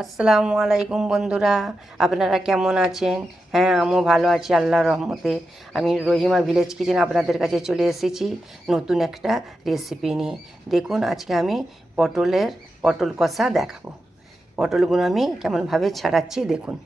আসসালামু আলাইকুম বন্ধুরা, আপনারা কেমন আছেন? হ্যাঁ, আমিও ভালো আছি আল্লাহর রহমতে। আমি রহিমা ভিলেজ কিচেন আপনাদের কাছে চলে এসেছি নতুন একটা রেসিপি নিয়ে। দেখুন, আজকে আমি পটল কষা দেখাবো। পটলগুলো আমি কেমনভাবে ছাড়াচ্ছি দেখুন।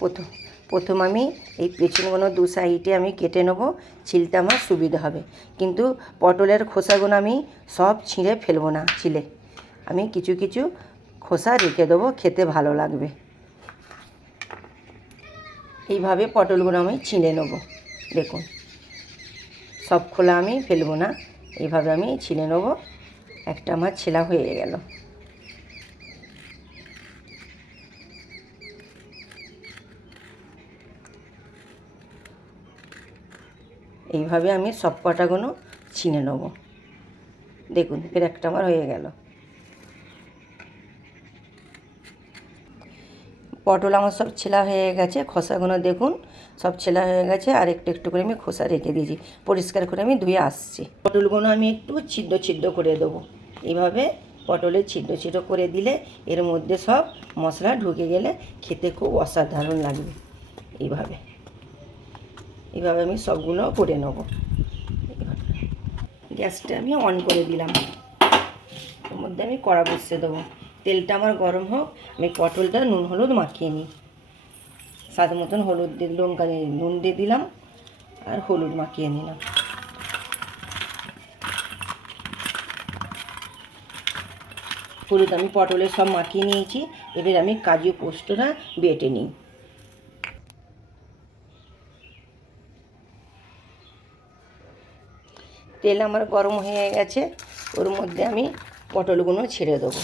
প্রথম প্রথম আমি এই পেছনগুলো দু সাইডে আমি কেটে নেবো, ছিলতে আমার সুবিধা হবে। কিন্তু পটলের খোসাগুলো আমি সব ছিঁড়ে ফেলবো না, ছিলে আমি কিছু কিছু খোসা রেখে দেবো, খেতে ভালো লাগবে। এইভাবে পটলগুলো আমি ছিঁড়ে নেবো। দেখুন, সব খোলা আমি ফেলবো না, এইভাবে আমি ছিঁড়ে নেবো। একটা আমার ছেলা হয়ে গেল। এইভাবে আমি সব কটাগুলো ছিঁড়ে নেবো। দেখুন, এর একটা আমার হয়ে গেল। পটল আমার সব ছেলা হয়ে গেছে, খোসাগুলো দেখুন সব ছেলা হয়ে গেছে। আর একটু একটু করে আমি খোসা রেখে দিয়েছি, পরিষ্কার করে আমি ধুয়ে আসছি। পটলগুলো আমি একটু ছিদ্র ছিদ্র করে দেবো। এইভাবে পটলের ছিদ্র ছিদ্র করে দিলে এর মধ্যে সব মশলা ঢুকে গেলে খেতে খুব অসাধারণ লাগবে। এইভাবে এইভাবে আমি সবগুলো করে নেবো। গ্যাসটা আমি অন করে দিলাম। এর মধ্যে আমি কড়া বসিয়ে দেবো। তেলটা আমার গরম হোক, আমি পটলটা নুন হলুদ মাখিয়ে নিই। স্বাদ মতন হলুদ দিয়ে লঙ্কা দিয়ে নুন দিয়ে দিলাম, আর হলুদ মাখিয়ে নিলাম। হলুদ আমি পটলে সব মাখিয়ে নিয়েছি। এবার আমি কাজু পোস্তটা বেটে নিই। তেল আমার গরম হয়ে গেছে, ওর মধ্যে আমি পটলগুলো ছেড়ে দেবো।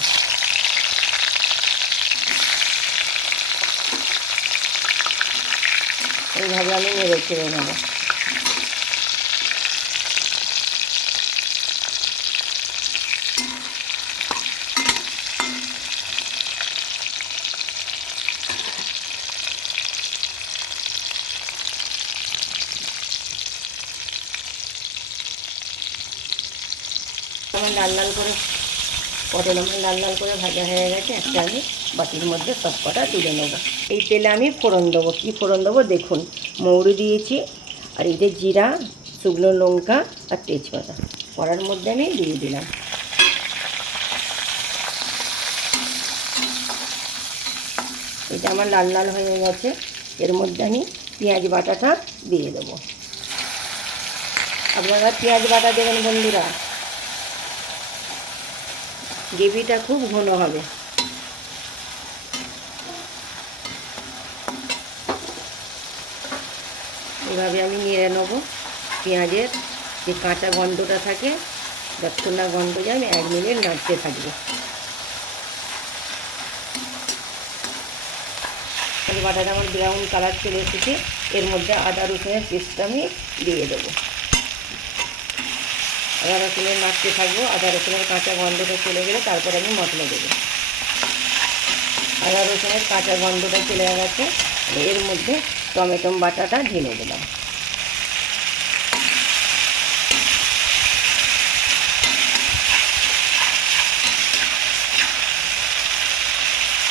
এইভাবে আমি নেড়ে ছেড়ে নেবো। আমার লাল লাল করে পটল আমার লাল লাল করে ভাজা হয়ে গেছে। একটা আমি বাটির মধ্যে সব কটা তুলে নেবো। এই তেলে আমি ফোড়ন দেবো। কী ফোড়ন দেবো দেখুন, মৌরি দিয়েছি, আর এই যে জিরা, শুকনো লঙ্কা আর তেজপাতা কড়ার মধ্যে আমি দিয়ে দিলাম। এটা আমার লাল লাল হয়ে গেছে। এর মধ্যে আমি পেঁয়াজ বাটাটা দিয়ে দেবো। আপনারা পেঁয়াজ বাটা দেবেন বন্ধুরা, গ্রেভিটা খুব ঘন হবে। এভাবে আমি নেড়ে নেবো। পেঁয়াজের যে কাঁচা গন্ধটা থাকে, যতক্ষণ না গন্ধ যায় আমি 1 মিনিট নাড়তে থাকবো। বাটাটা আমার ব্রাউন কালার চলে এসেছে। এর মধ্যে আদা রসুনের পেস্টটা আমি দিয়ে দেবো। আদা রসুনের নাড়তে থাকবো। আদা রসুনের কাঁচা গন্ধটা চলে গেলে তারপর আমি মশলা দেবো। আদা রসুনের কাঁচা গন্ধটা চলে গেছে, এর মধ্যে টমেটো বাটাটা ঢেলে দিলাম।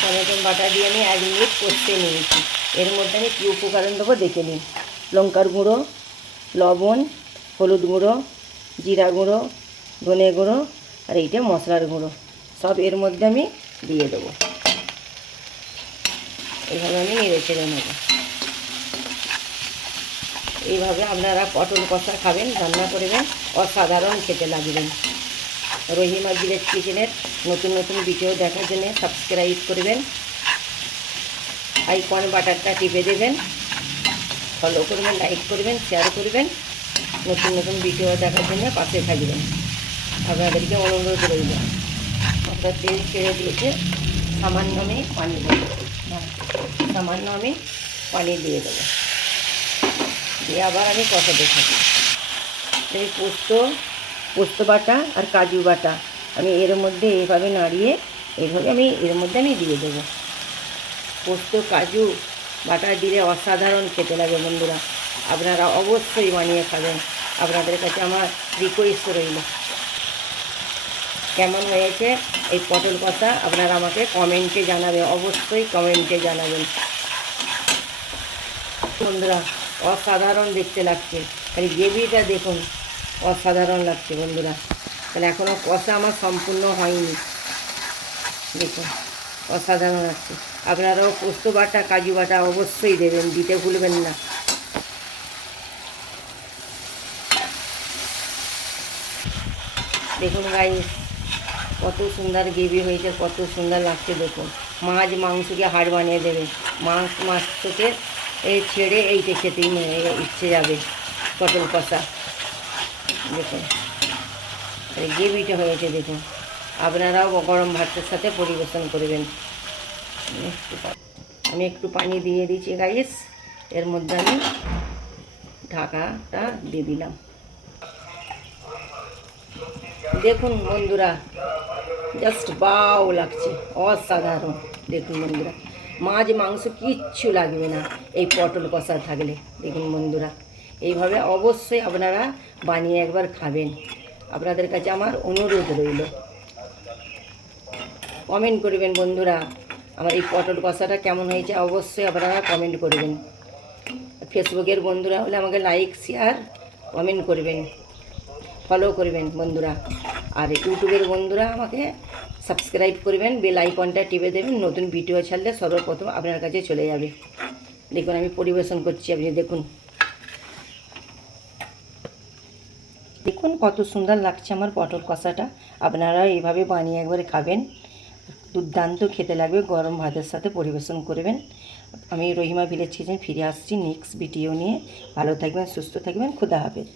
টমেটো বাটা দিয়ে আমি 1 মিনিট কষতে নিয়েছি। এর মধ্যে আমি কী উপকরণ দেবো দেখে নিন। লঙ্কার গুঁড়ো, লবণ, হলুদ গুঁড়ো, জিরা গুঁড়ো, ধনে গুঁড়ো, আর এইটা মশলার গুঁড়ো সব এর মধ্যে আমি দিয়ে দেবো। এইভাবে আমি নেড়ে ছেড়ে নেব। এইভাবে আপনারা পটল কষা খাবেন, রান্না করবেন, অসাধারণ খেতে লাগবেন। রহিমা ভিলেজ কিচেনের নতুন নতুন ভিডিও দেখার জন্য সাবস্ক্রাইব করবেন, আইকন বাটনটা টিপে দেবেন, ফলো করবেন, লাইক করবেন, শেয়ার করবেন। নতুন নতুন ভিডিও দেখার জন্য পাশে থাকবেন। আপনাদেরকে অনুরোধ রইল। আপনার তেল ছেড়ে দিয়েছে, সামান্য আমি পানি দেবো। সামান্য আমি পানি দিয়ে দেবো, দিয়ে আবার আমি কষাতে থাকি। এই পোস্ত বাটা আর কাজু বাটা আমি এর মধ্যে এইভাবে নাড়িয়ে এইভাবে আমি এর মধ্যে আমি দিয়ে দেবো। পোস্ত কাজু বাটা দিলে অসাধারণ খেতে লাগে বন্ধুরা। আপনারা অবশ্যই বানিয়ে খাবেন। আপনাদের কাছে আমার রিকোয়েস্ট রইল। কেমন হয়েছে এই পটল কষা আপনারা আমাকে কমেন্টে জানাবেন, অবশ্যই কমেন্টে জানাবেন। বন্ধুরা অসাধারণ দেখতে লাগছে, তাহলে গ্রেভিটা দেখুন অসাধারণ লাগছে বন্ধুরা। তাহলে এখনও কষা আমার সম্পূর্ণ হয়নি, দেখুন অসাধারণ লাগছে। আপনারাও পোস্ত বাটা কাজু বাটা অবশ্যই দেবেন, দিতে ভুলবেন না। দেখুন গাইস কত সুন্দর গ্রেভি হয়েছে, কত সুন্দর লাগছে। দেখুন মাছ মাংসকে হাড় বানিয়ে দেবে, মাছকে এই ছেড়ে এইটা খেতেই ইচ্ছে যাবে পটল কষা। দেখুন গ্রেভিটা হয়েছে, দেখুন আপনারাও গরম ভাতের সাথে পরিবেশন করবেন। আমি একটু পানি দিয়ে দিয়েছি গাইস, এর মধ্যে আমি ঢাকাটা দিয়ে দিলাম। দেখুন বন্ধুরা জাস্ট বাও লাগছে, অসাধারণ। দেখুন বন্ধুরা মাছ মাংস কিচ্ছু লাগবে না এই পটল কষা থাকলে। দেখুন বন্ধুরা এইভাবে অবশ্যই আপনারা বানিয়ে একবার খাবেন। আপনাদের কাছে আমার অনুরোধ রইল, কমেন্ট করবেন বন্ধুরা আমার এই পটল কষাটা কেমন হয়েছে, অবশ্যই আপনারা কমেন্ট করবেন। ফেসবুকের বন্ধুরা হলে আমাকে লাইক শেয়ার কমেন্ট করবেন, ফলো করবেন বন্ধুরা। আর ইউটিউবের বন্ধুরা আমাকে সাবস্ক্রাইব করবেন, বেল আইকনটা টিপে দেবেন, নতুন ভিডিও ছাড়লে সর্বপ্রথম আপনার কাছে চলে যাবে। দেখুন আমি পরিবেশন করছি, আপনি দেখুন দেখুন কত সুন্দর লাগছে আমার পটল কষাটা। আপনারা এইভাবে বানিয়ে একবার খাবেন, দুর্দান্ত খেতে লাগবে। গরম ভাতের সাথে পরিবেশন করবেন। আমি রহিমা ভিলেজ কিচেন ফিরে আসছি নেক্সট ভিডিও নিয়ে। ভালো থাকবেন, সুস্থ থাকবেন, খুদা হাফেজ।